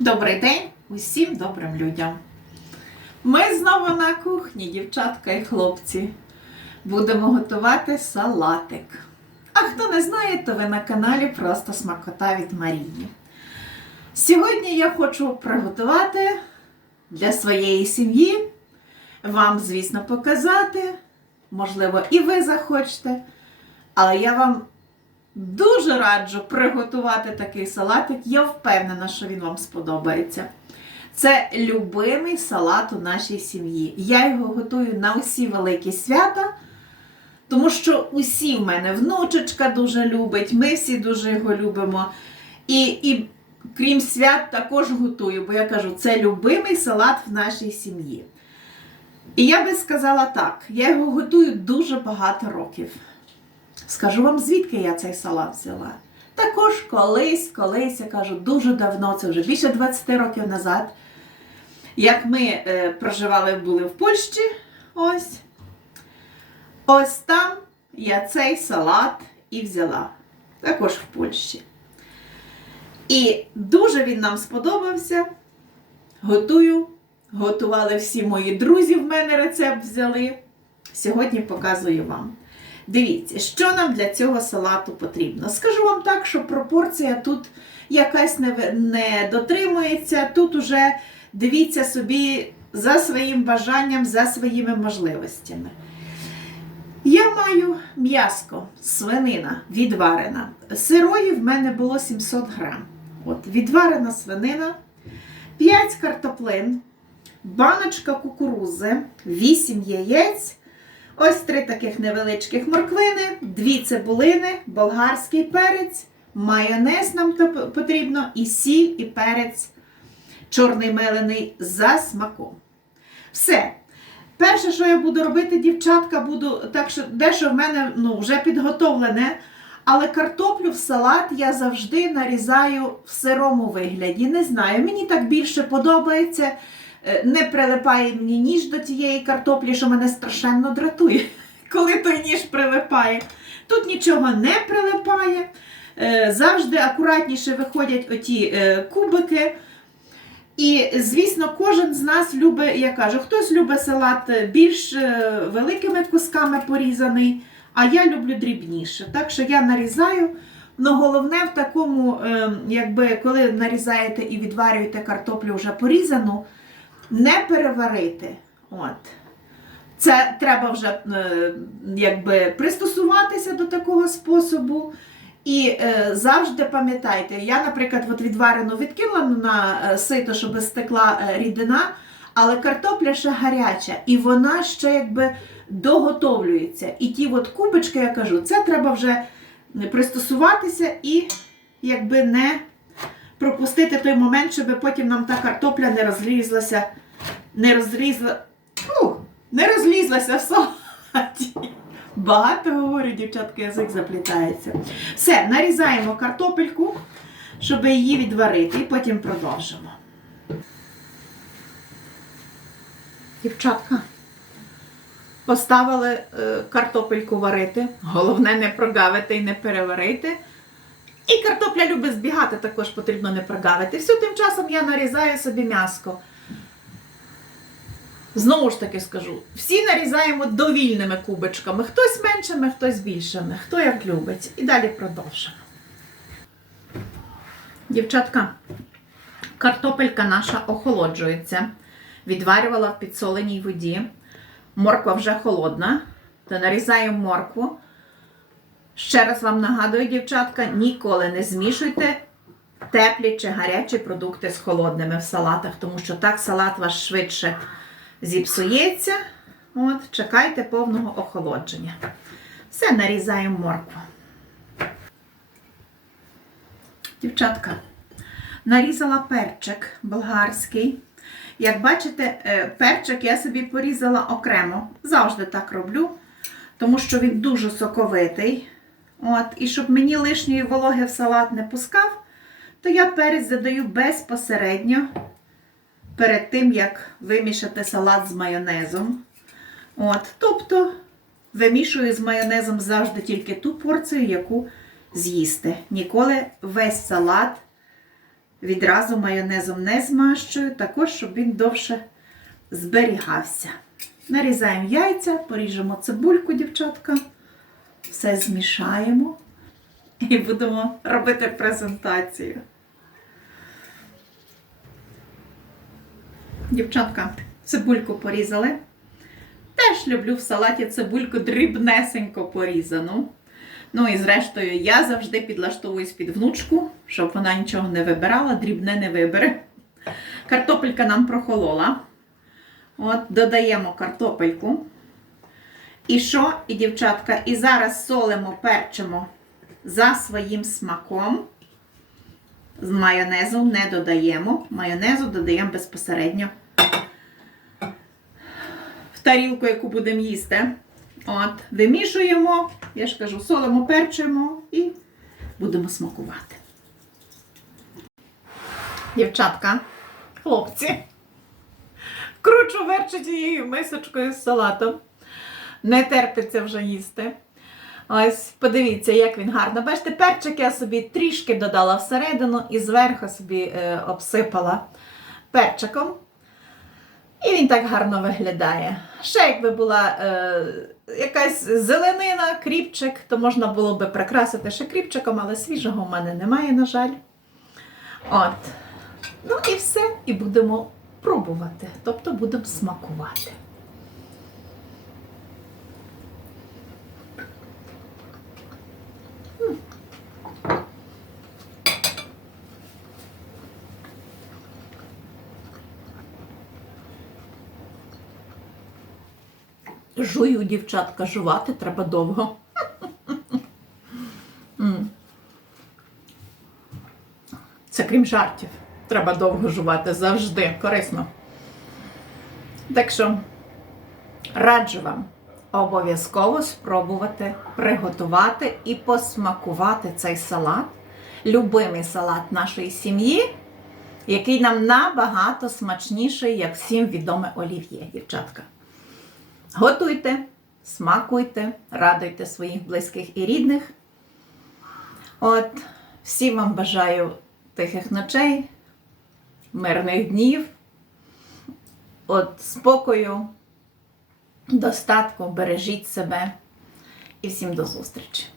Добрий день усім добрим людям. Ми знову на кухні, дівчатка і хлопці. Будемо готувати салатик. А хто не знає, то ви на каналі Просто Смакота від Марії. Сьогодні я хочу приготувати для своєї сім'ї, вам, звісно, показати. Можливо, і ви захочете. Але я вам Дуже раджу приготувати такий салатик. Я впевнена, що він вам сподобається. Це любимий салат у нашій сім'ї. Я його готую на усі великі свята, тому що усі в мене внучечка дуже любить, ми всі дуже його любимо. І, і крім свят, також готую, бо я кажу, це любимий салат в нашій сім'ї. І я би сказала так: я його готую дуже багато років. Скажу вам, звідки я цей салат взяла. Також колись, колись, я кажу, дуже давно, це вже більше 20 років назад, як ми е, проживали, були в Польщі, ось, ось там я цей салат і взяла. Також в Польщі. І дуже він нам сподобався. Готую. Готували всі мої друзі, в мене рецепт взяли. Сьогодні показую вам. Дивіться, що нам для цього салату потрібно. Скажу вам так, що пропорція тут якась не, не дотримується. Тут уже дивіться собі за своїм бажанням, за своїми можливостями. Я маю м'яско, свинина відварена. Сирої в мене було 700 грам. От, відварена свинина, 5 картоплин, баночка кукурузи, 8 яєць. Ось три таких невеличких морквини, дві цибулини, болгарський перець, майонез нам потрібно, і сіль, і перець чорний мелений за смаком. Все. Перше, що я буду робити, дівчатка, буду так що дещо в мене ну, вже підготовлене. Але картоплю в салат я завжди нарізаю в сирому вигляді. Не знаю, мені так більше подобається. Е, Не прилипає мені ніж до тієї картоплі, що мене страшенно дратує, коли той ніж прилипає. Тут нічого не прилипає. Е, Завжди акуратніше виходять оті е, кубики. І, звісно, кожен з нас любить, я кажу, хтось любить салат більш великими кусками порізаний, а я люблю дрібніше. Так що я нарізаю. Ну, головне в такому, е, якби коли нарізаєте і відварюєте картоплю вже порізану, не переварити. От. Це треба вже е, якби пристосуватися до такого способу. І е, завжди пам'ятайте, я, наприклад, от відварену відкинула на е, сито, щоб стекла е, рідина, але картопля ще гаряча, і вона ще якби доготовлюється. І ті от кубочки, я кажу, це треба вже пристосуватися і якби не пропустити той момент, щоб потім нам та картопля не розлізлася, не розрізла, Фу, не розлізлася в салаті. Багато говорю, дівчатка, язик заплітається. Все, нарізаємо картопельку, щоб її відварити, і потім продовжимо. Дівчатка, поставили е, картопельку варити. Головне не прогавити і не переварити. І картопля любить збігати, також потрібно не прогавити. Все тим часом я нарізаю собі м'яско. Знову ж таки скажу, всі нарізаємо довільними кубочками. Хтось меншими, хтось більшими, хто як любить. І далі продовжимо. Дівчатка, картопелька наша охолоджується. Відварювала в підсоленій воді. Морква вже холодна. То нарізаємо моркву. Ще раз вам нагадую, дівчатка, ніколи не змішуйте теплі чи гарячі продукти з холодними в салатах, тому що так салат ваш швидше зіпсується. От, чекайте повного охолодження. Все, нарізаємо моркву. Дівчатка, нарізала перчик болгарський. Як бачите, е, перчик я собі порізала окремо. Завжди так роблю, тому що він дуже соковитий. От, і щоб мені лишньої вологи в салат не пускав, то я перець задаю безпосередньо перед тим, як вимішати салат з майонезом. От, тобто вимішую з майонезом завжди тільки ту порцію, яку з'їсти. Ніколи весь салат відразу майонезом не змащую, також, щоб він довше зберігався. Нарізаємо яйця, поріжемо цибульку, дівчатка, все змішаємо і будемо робити презентацію. Дівчатка, цибульку порізали. Теж люблю в салаті цибульку дрібнесенько порізану. Ну і зрештою, я завжди підлаштовуюсь під внучку, щоб вона нічого не вибирала, дрібне не вибере. Картопелька нам прохолола. От, додаємо картопельку. І що, і дівчатка, і зараз солимо, перчимо за своїм смаком. З майонезу не додаємо. Майонезу додаємо безпосередньо в тарілку, яку будемо їсти. От, вимішуємо, я ж кажу, солимо, перчимо і будемо смакувати. Дівчатка, хлопці, кручу верчу тією мисочкою з салатом. Не терпиться вже їсти. Ось, подивіться, як він гарно. Бачите, перчик я собі трішки додала всередину і зверху собі е, обсипала перчиком. І він так гарно виглядає. Ще якби була е, якась зеленина, кріпчик, то можна було би прикрасити ще кріпчиком, але свіжого в мене немає, на жаль. От. Ну і все. І будемо пробувати. Тобто будемо смакувати. Жую, дівчатка, жувати треба довго. Це крім жартів. Треба довго жувати завжди. Корисно. Так що раджу вам обов'язково спробувати приготувати і посмакувати цей салат. Любимий салат нашої сім'ї, який нам набагато смачніший, як всім відоме олів'є, дівчатка. Готуйте, смакуйте, радуйте своїх близьких і рідних. От, всім вам бажаю тихих ночей, мирних днів, от спокою, достатку, бережіть себе і всім до зустрічі!